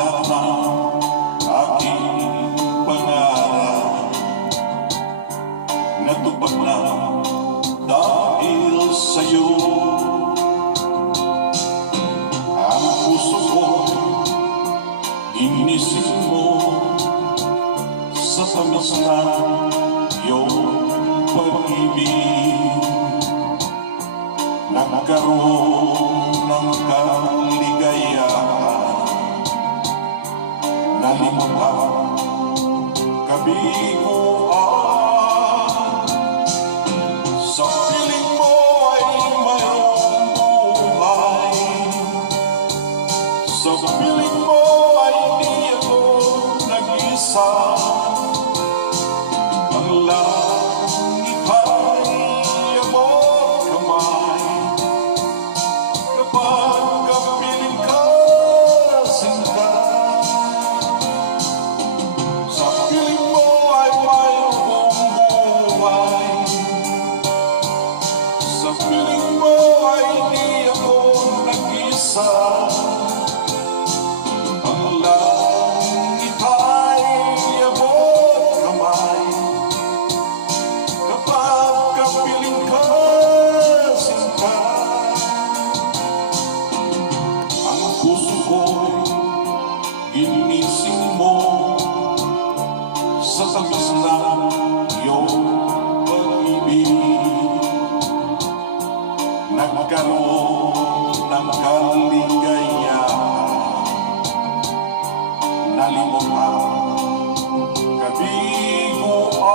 lahat ng aking pangarap natupad na dahil sa'yo. Ang puso ko ginisip mo sa tamis ng iyong pag-ibig. Nagkaroon ng kaligayahan, nalimutan kabiguan. Sa piling mo ay mayroong buhay, sa piling mo ay di ako nag-isa. Ang langit ay abot kamay kapag kapiling ka, sinta. Sa piling mo ay mayroong buhay, sa piling mo ay di ako nag-isa. Ang langit ay abot kamay kapag kapiling ka, sinta. Ang puso ko'y ginising mo sa tamis ng iyong pag-ibig. Nagkaroon ng kaligayahan, nalimutan kabiguan.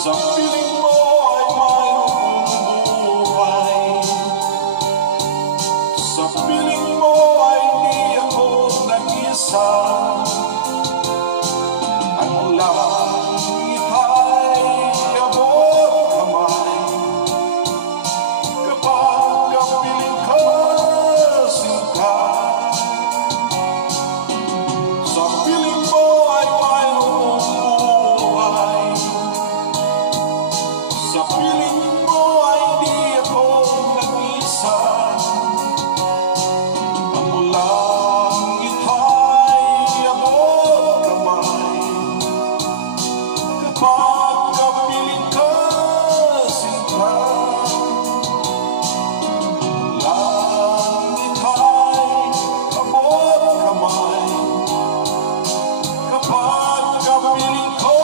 Sa piling mo ay mayroong buhay, sa piling mo ay di ako nag-isa. Ang langit ay abot kamay kapag kapiling ka, sinta. Sa piling mo ay mayroong buhay, sa piling mo ay di ako nag-isa. Ang langit ay abot kamay kapag kapiling ka, sinta. Langit ay abot kamay kapag kapiling ka,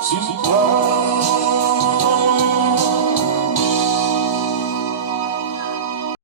sinta.